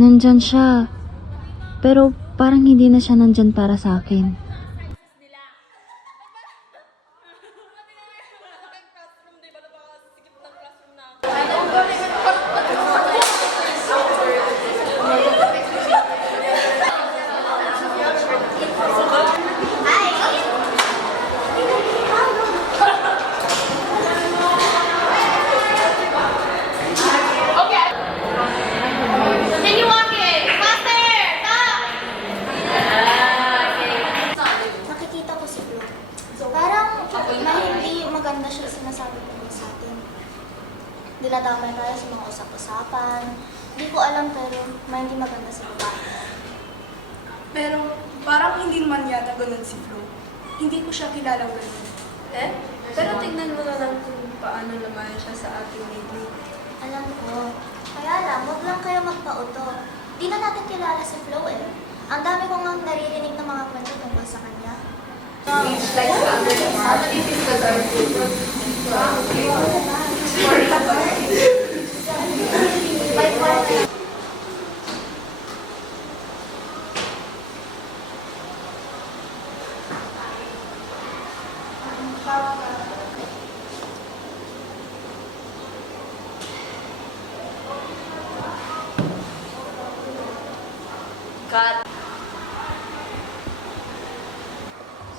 Nandyan siya. Pero parang hindi na siya nandyan para sa akin. Nakikita ko si Flo. Parang na hindi maganda siya sinasabi ko sa atin. Dinadamay tayo sa mga usap-usapan. Hindi ko alam pero may hindi maganda sa babae. Pero parang hindi naman yata ganun si Flo. Hindi ko siya kilalang ganun. Pero tignan mo na lang kung paano naman siya sa ating lady. Alam ko. Kaya lang, huwag lang kayo magpauto. Di na natin kilala si Flo eh. Ang dami kong ang naririnig ng mga kwento tungkol sa kanya.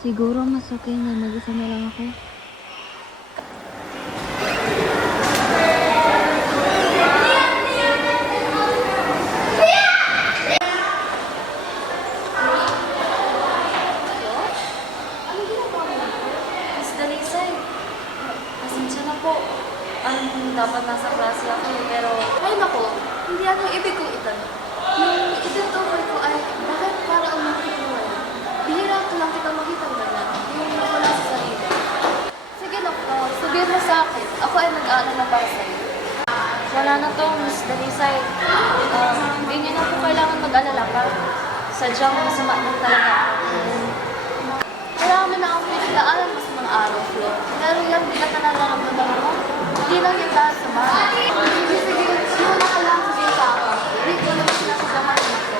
Siguro mas okay na mag-isa na lang ako. Miss Dalisay, pasensya na po. Alam kong dapat nasa klase ako pero... Ay nako, hindi ako ibig kong itanong. Yung itutukoy ko ay, bakit para ang makikita mo ngayon? Bihira ko lang kita makita ganyan. Yung wala sa sarili. Sige na po, sabihin mo sa akin. Ako ay nag-aaral na para sa'yo. Wala na to, Miss Dalisay. Hindi niyo na po kailangan mag-alala pa. Sadyang masama na talaga ako. Marami na akong pinagdaanan mo sa mga araw, Flo. Pero yan, di ka na nararamdaman mo. Hindi lang yung dahil sa mga. Sige, di mo na kailangan sabihin sa akin. Hindi ko naman sinasadama ng ito.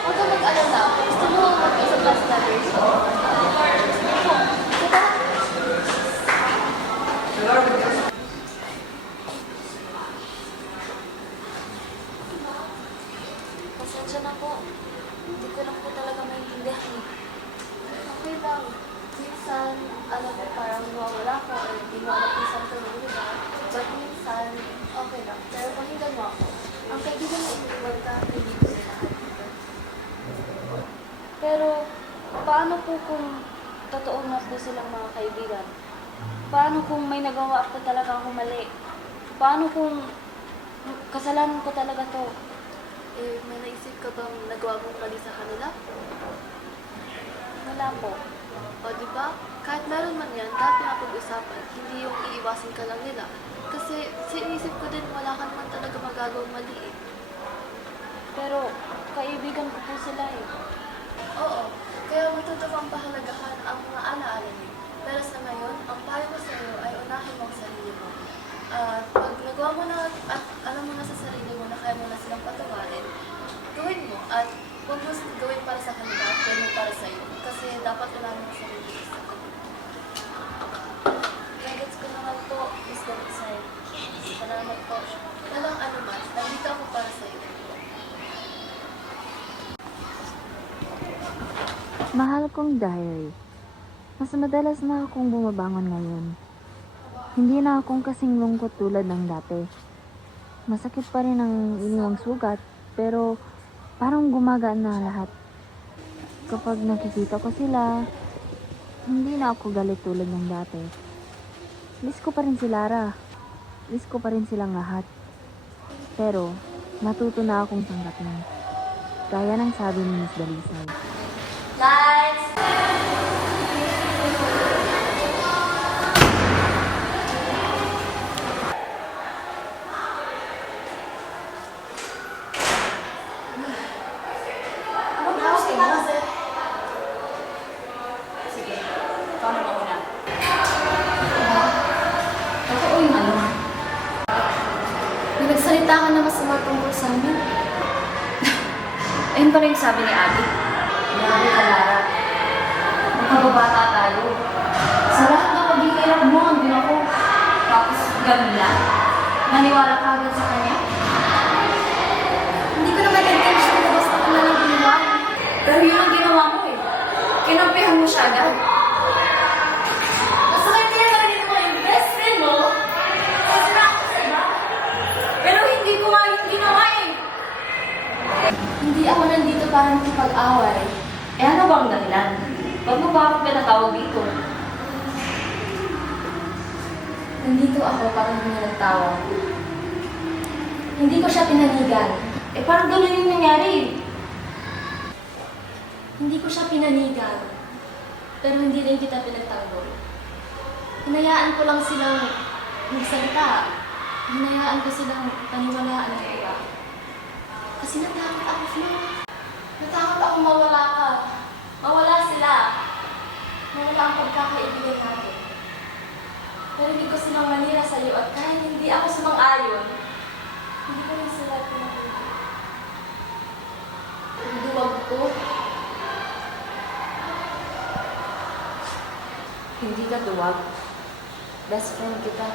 Huwag ka mag-alala. Gusto mo mag-isip ka sa letters. Pasensya na po. Hindi ko lang po talaga maintindihan. Okay lang. Minsan, alam mo, parang nawawala ko or hindi mo alam kung saan ko nalula. But minsan, okay lang. Pero pakinggan mo ako. Ang kaibigan na iniwan ka, hindi ko sila. Pero, paano po kung totoo nga po silang mga kaibigan? Paano kung may nagawa ako talaga akong mali? Paano kung kasalanan ko talaga to? May naisip ka bang nagawa mong mali sa kanila? Wala po. O diba, kahit meron man yan, dapat napag-usapan, hindi yung iiwasin ka lang nila. Kasi sinisip ko din wala ka naman talaga magagawang mali eh. Pero, kaibigan ko po sila eh. Oo, kaya matuto kang pahalagahan ang mga alaala niyo. Pero sa ngayon, ang payo ko sa iyo ay unahin mo ang sarili mo. At pag nagawa mo na at alam mo na sa sarili mo na kaya mo na silang patawarin, gawin mo at huwag mo gawin para sa kanila, gawin mo para sa iyo. Kasi dapat unahin mo ang sarili mo sa kanila. Nagets ko naman po, Miss Dalisay. Salamat po. Walang anuman, nandito ako para sa iyo. Mahal kong diary. Mas madalas na akong bumabangon ngayon. Hindi na akong kasing lungkot tulad ng dati. Masakit pa rin ang iniwang sugat, pero parang gumagaan na lahat. Kapag nakikita ko sila, hindi na ako galit tulad ng dati. Miss ko pa rin si Lara. Miss ko pa rin silang lahat. Pero, natuto na akong tanggapin. Gaya ng sabi ni Miss Dalisay. Lights! May nagsalita ka na masama tungkol sa amin. Ayun pala yung sabi ni Abby. Grabe ka, Lara. Magkababata tayo. Sa lahat ng paghihirap mo, andun ako. Tapos, ganun lang. Maniwala ka agad sa kanya. Hindi ko naman intention na basta ko na lang ginawa. Pero yun ang ginawa mo eh. Kinampihan mo siya agad. Nasa kanya narinig mo yung best friend mo. Sasira ako sa iba. Pero hindi ko nga yung ginawa eh. Hindi ako nandito para makipag-away. Eh ano bang dahilan? Ba't mo ba ako pinatawag dito? Nandito ako para hindi niya nagtawag. Hindi ko siya pinanigan. Eh parang ganun yung nangyari. Hindi ko siya pinanigan. Pero hindi rin kita pinagtanggol. Hinayaan ko lang silang magsalita. Hinayaan ko silang paniwalaan ng iba. Kasi natakot ako, Flo. Natakot ako mawala ka. Mawala sila. Mawala ang pagkakaibigan natin. Pero hindi ko silang manira sa'yo at kahit hindi ako sumang-ayon, hindi ko rin sila pinatulog. Kung duwag ko, hindi ka duwag. Best friend kita.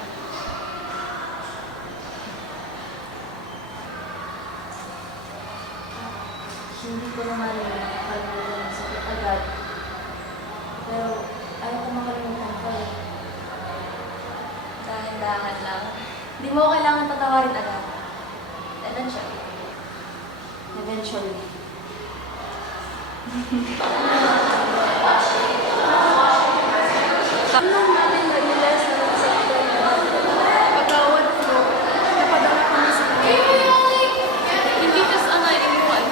Hindi ko naman nakalimutan ng sakit agad. Pero ayaw ko makalimutan ko eh. Dahan-dahan lang. Hindi mo kailangan tatawarin agad. Eventually. Eventually. Nung natin na-realize na nagsakto na pagkawad ko, napadala kami sa hindi kas anay imuwan.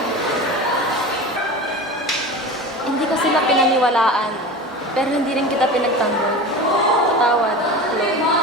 Hindi ko sila pinaniwalaan. Pero hindi rin kita pinagtanggol. Tawad, Flo.